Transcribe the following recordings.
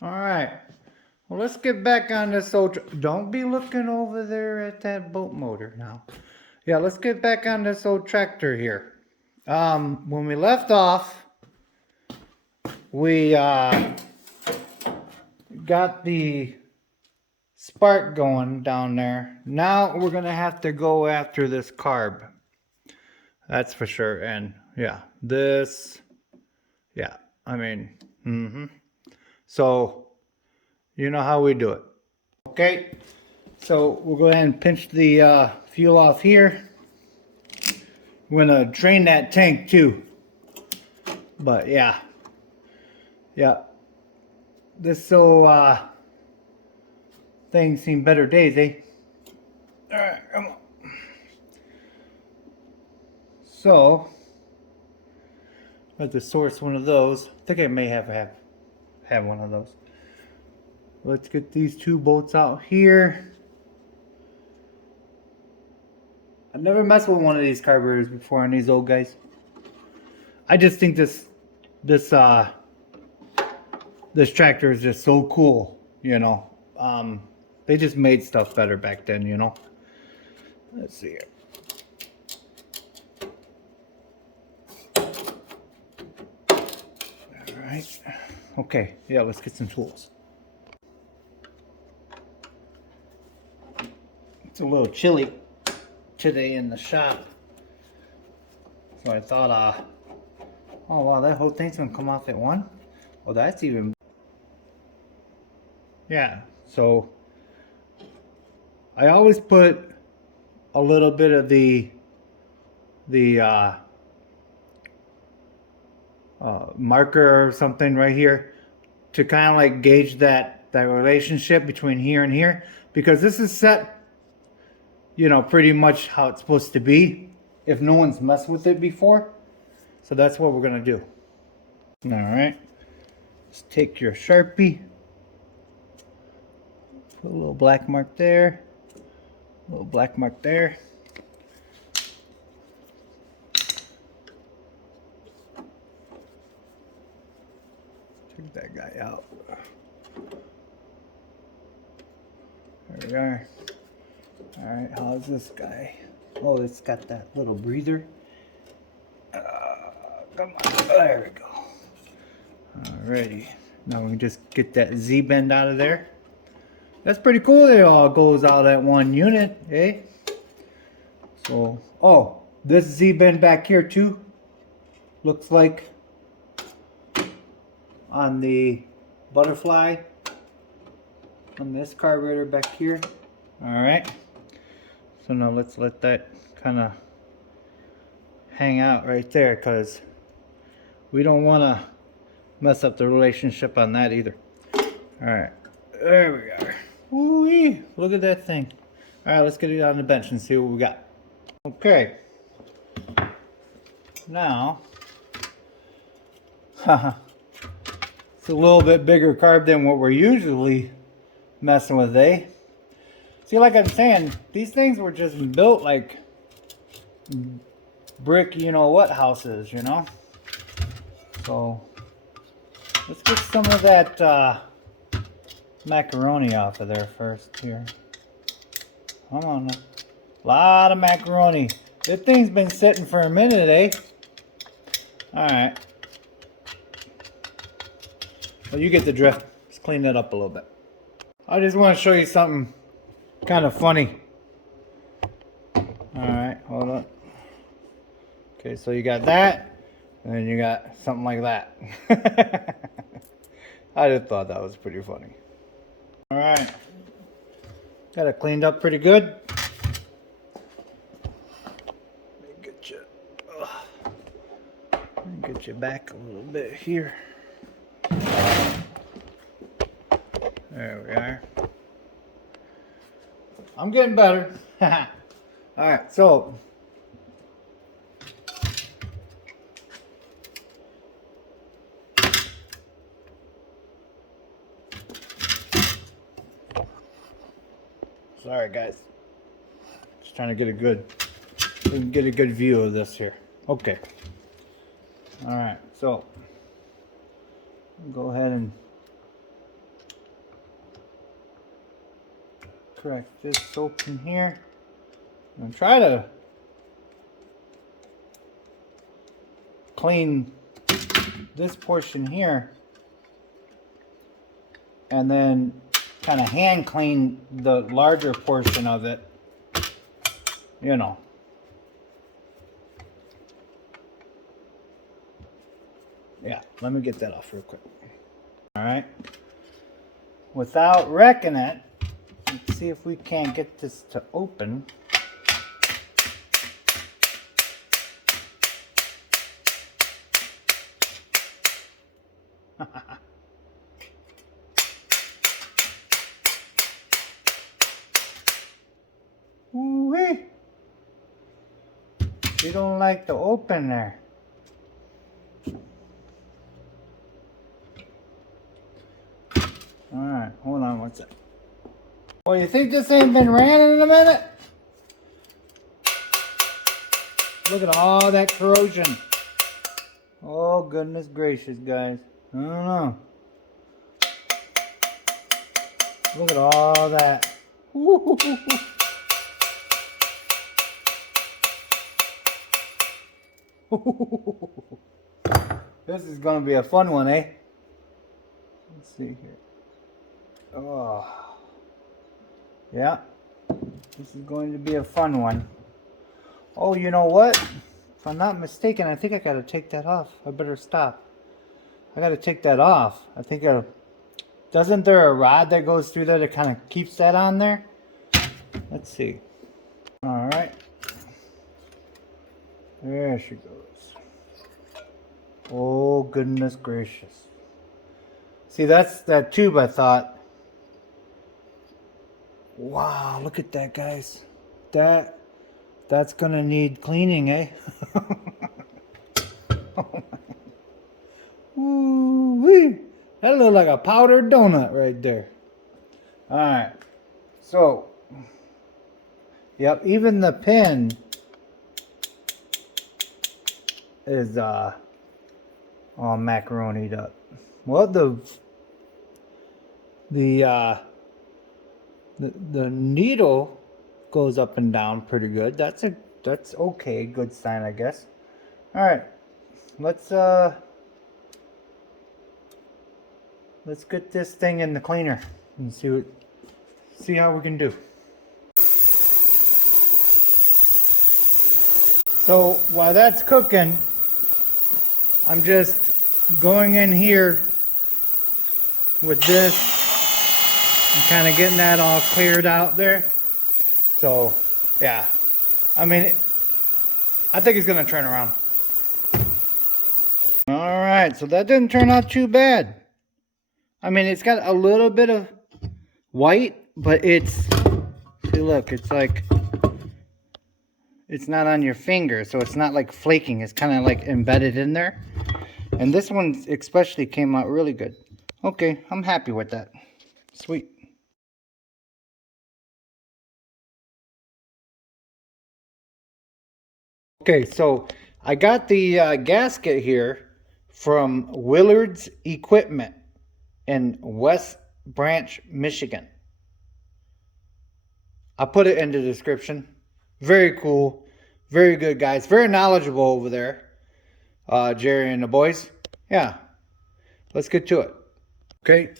All right. Well, let's get back on this old. Don't be looking over there at that boat motor now. Yeah, let's get back on this old tractor here. When we left off, we got the spark going down there. Now we're gonna have to go after this carb. That's for sure. And yeah, this. Yeah, I mean, So you know how we do it. Okay, so we'll go ahead and pinch the fuel off here. We're gonna drain that tank too. But yeah, this thing's seen better days, eh? All right, come on. So I have to source one of those. I think I may have one of those. Let's get these two bolts out here. I've never messed with one of these carburetors before on these old guys. I just think this tractor is just so cool, you know. They just made stuff better back then, you know. Let's see here. All right. Okay, yeah, let's get some tools. It's a little chilly today in the shop. So I thought, oh wow, that whole thing's gonna come off at one? Oh, that's even... Yeah, so I always put a little bit of the marker or something right here to kind of like gauge that relationship between here and here, because this is set, you know, pretty much how it's supposed to be if no one's messed with it before. So that's what we're gonna do. All right, let's take your Sharpie, put a little black mark there, a little black mark there. Take that guy out. There we are. All right, how's this guy? Oh, it's got that little breather. Come on, there we go. Alrighty, now we can just get that Z-bend out of there. That's pretty cool. It all goes out at one unit, eh? So, oh, this Z-bend back here too looks like on the butterfly on this carburetor back here. All right, so now let's let that kind of hang out right there, because we don't want to mess up the relationship on that either. All right, there we are. Woo-wee, look at that thing. All right, let's get it on the bench and see what we got. Okay, now it's a little bit bigger carb than what we're usually messing with, eh? See, like I'm saying, these things were just built like brick, you know what, houses, you know? So let's get some of that macaroni off of there first here. Come on, a lot of macaroni. This thing's been sitting for a minute, eh? Alright. Well, you get the drift. Let's clean that up a little bit. I just want to show you something kind of funny. Alright, hold on. Okay, so you got that, and then you got something like that. I just thought that was pretty funny. Alright. Got it cleaned up pretty good. Let me get you back a little bit here. There we are. I'm getting better. Alright, so sorry guys. Just trying to get a good view of this here. Okay. Alright, so go ahead and correct this soap in here. And try to clean this portion here. And then kind of hand clean the larger portion of it. You know. Yeah, let me get that off real quick. Alright. Without wrecking it, let's see if we can't get this to open. Ooh-wee. You don't like to open there. Alright, hold on, what's that? Well, you think this ain't been ran in a minute? Look at all that corrosion. Oh, goodness gracious, guys. I don't know. Look at all that. This is going to be a fun one, eh? Let's see here. Oh. Yeah. This is going to be a fun one. Oh, you know what? If I'm not mistaken, I think I got to take that off. I better stop. I got to take that off. I think doesn't there a rod that goes through there that kind of keeps that on there? Let's see. All right. There she goes. Oh, goodness gracious. See, that's that tube, I thought. Wow, look at that, guys. That's gonna need cleaning, eh? Ooh-wee. That looks like a powdered donut right there. Alright. So, yep, even the pin is all macaronied up. Well, the needle goes up and down pretty good. That's okay, good sign, I guess. All right, let's get this thing in the cleaner and see how we can do. So while that's cooking, I'm just going in here with this and kind of getting that all cleared out there. So yeah, I mean, I think it's gonna turn around. All right, so that didn't turn out too bad. I mean, it's got a little bit of white, but see, look, it's like, it's not on your finger, so it's not like flaking. It's kind of like embedded in there. And this one especially came out really good. Okay, I'm happy with that. Sweet. Okay, so I got the gasket here from Willard's Equipment in West Branch, Michigan. I'll put it in the description. Very cool. Very good guys. Very knowledgeable over there. Jerry and the boys. Yeah. Let's get to it. Okay.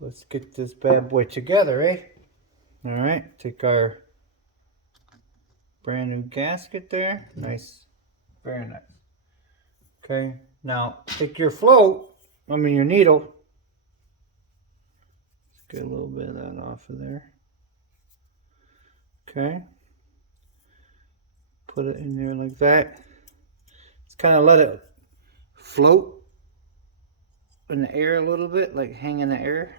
Let's get this bad boy together, eh? Alright. Take our brand new gasket there. Nice. Very nice. Okay. Now, take your float. Your needle. Let's get a little bit of that off of there. Okay. Put it in there like that. Just kind of let it float in the air a little bit, like hang in the air.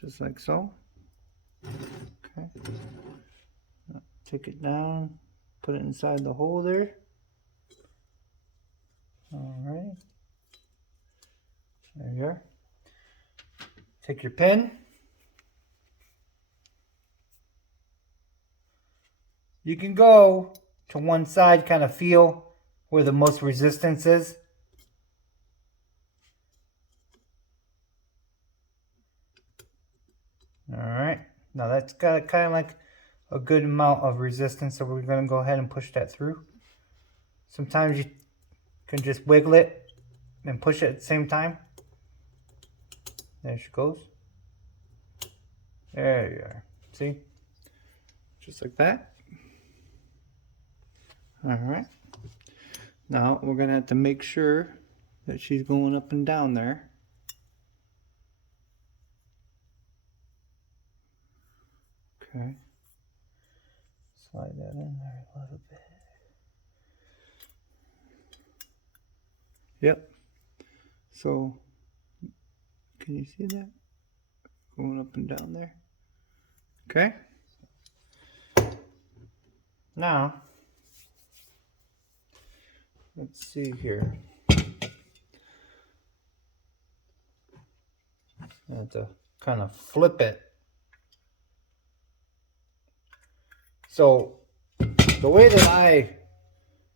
Just like so. Okay. Take it down, put it inside the hole there. Alright. There you are. Take your pen. You can go to one side, kind of feel where the most resistance is. Alright, now that's got kind of like a good amount of resistance, so we're going to go ahead and push that through. Sometimes you can just wiggle it and push it at the same time. There she goes. There you are. See? Just like that. Alright. Now we're going to have to make sure that she's going up and down there. Okay. Slide that in there a little bit. Yep. So, can you see that? Going up and down there. Okay. Now, let's see here. I have to kind of flip it. So, the way that I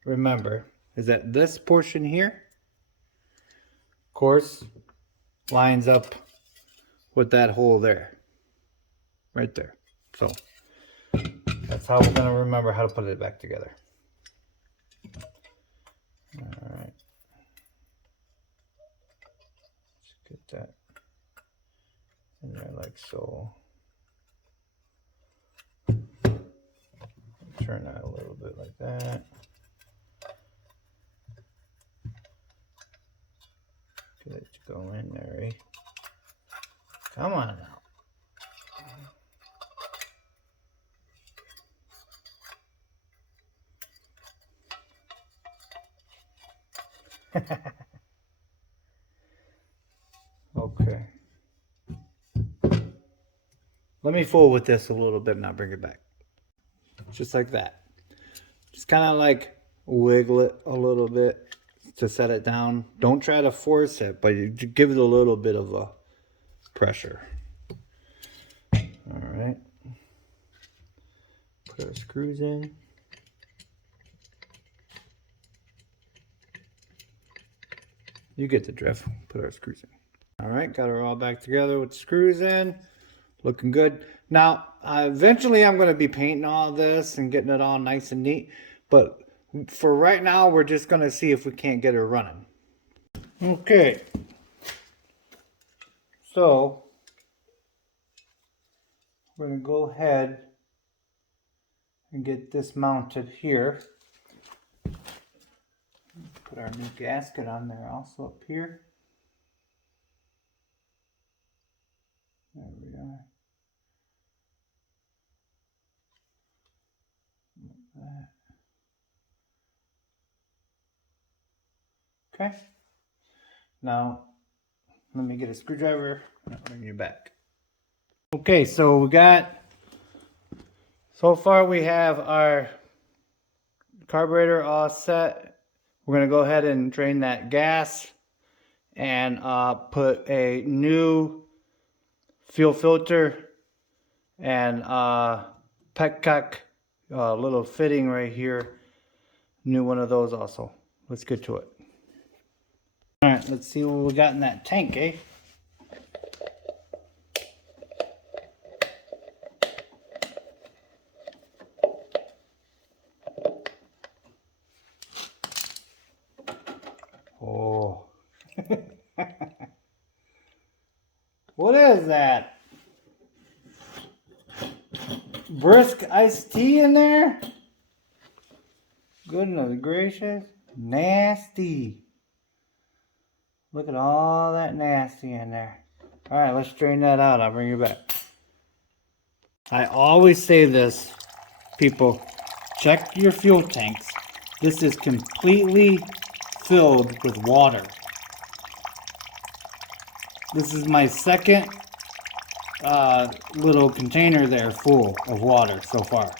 remember is that this portion here, of course, lines up with that hole there. Right there. So, that's how we're going to remember how to put it back together. Alright. Let's get that in there like so. Turn that a little bit like that. Get it to go in there, eh? Come on now. Okay. Let me fool with this a little bit and I'll bring it back. Just like that. Just kind of like wiggle it a little bit to set it down. Don't try to force it, but you give it a little bit of a pressure. All right. Put our screws in. You get the drift. Put our screws in. All right, got her all back together with the screws in. Looking good. Now, eventually I'm going to be painting all this and getting it all nice and neat. But for right now, we're just going to see if we can't get her running. Okay. So, we're going to go ahead and get this mounted here. Put our new gasket on there also up here. There we are. Like that. Okay. Now, let me get a screwdriver and I'll bring you back. Okay, so so far we have our carburetor all set. We're going to go ahead and drain that gas and put a new fuel filter and petcock little fitting right here. New one of those also. Let's get to it. Alright, let's see what we got in that tank, eh? Oh. What is that? Brisk iced tea in there? Goodness gracious. Nasty. Look at all that nasty in there. Alright, let's drain that out. I'll bring you back. I always say this, people. Check your fuel tanks. This is completely filled with water. This is my second little container there full of water so far.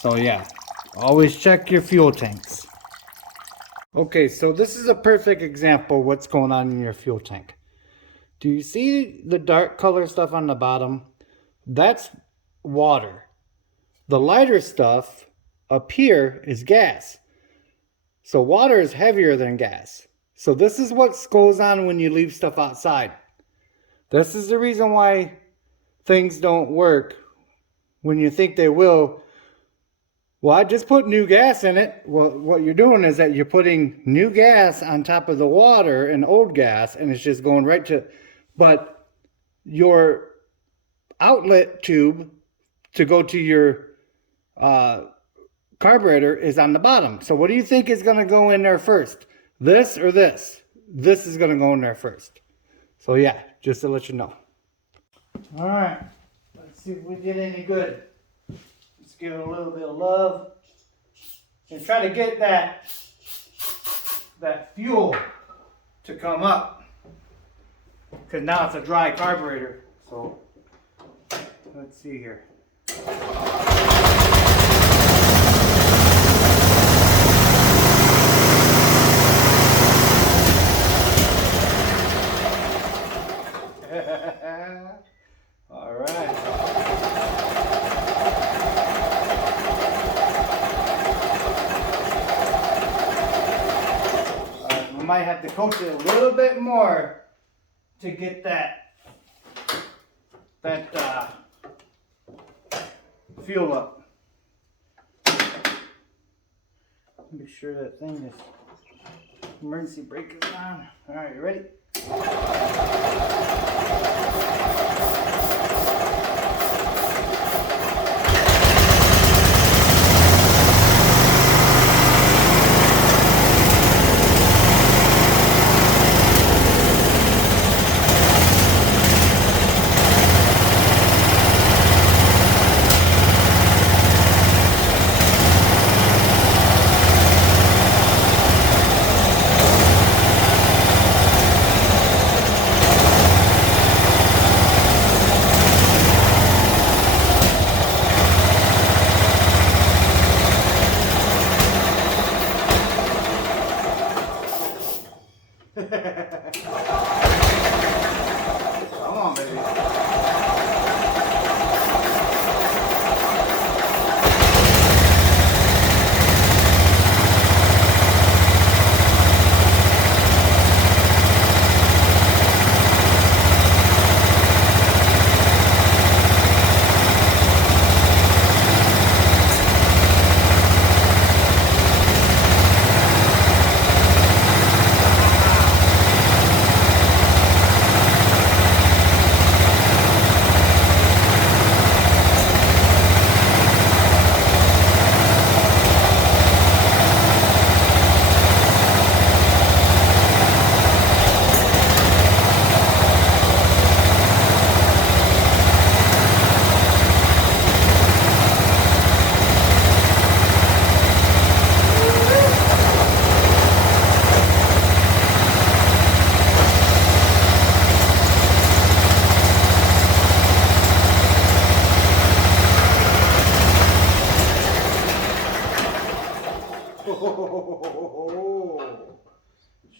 So yeah, always check your fuel tanks. Okay, so this is a perfect example of what's going on in your fuel tank. Do you see the dark color stuff on the bottom? That's water. The lighter stuff up here is gas. So water is heavier than gas. So this is what goes on when you leave stuff outside. This is the reason why things don't work when you think they will. Well, I just put new gas in it. Well, what you're doing is that you're putting new gas on top of the water and old gas, and it's just going right to, but your outlet tube to go to your carburetor is on the bottom. So what do you think is going to go in there first? This or this? This is going to go in there first. So yeah, just to let you know. All right, let's see if we get any good. Let's give it a little bit of love and try to get that fuel to come up, because now it's a dry carburetor. So let's see here. All right. We might have to coat it a little bit more to get that fuel up. Make sure that thing is emergency brake is on. All right, you ready? Come on, baby.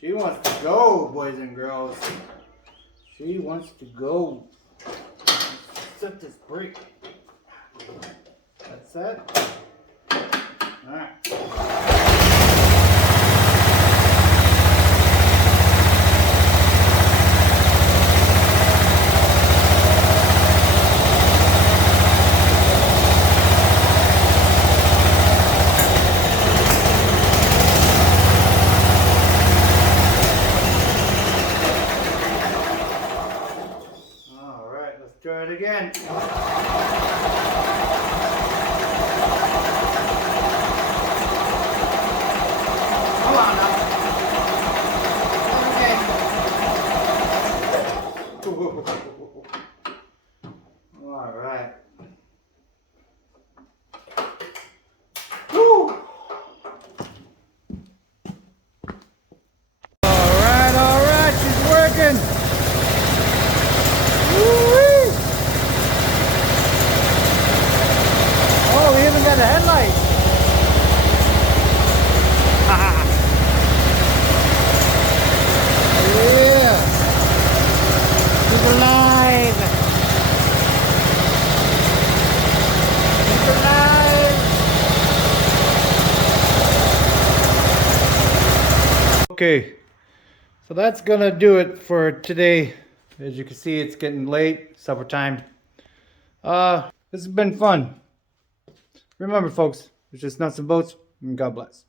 She wants to go, boys and girls. She wants to go. Set this brake. That's that. All right. Try it again. Come on now. All right. Woo. All right, she's working. Woo-wee. Oh, we even got a headlight. Yeah. She's alive. She's alive. Okay, so that's gonna do it for today. As you can see, it's getting late, supper time. This has been fun. Remember, folks, it's just nuts and bolts, and God bless.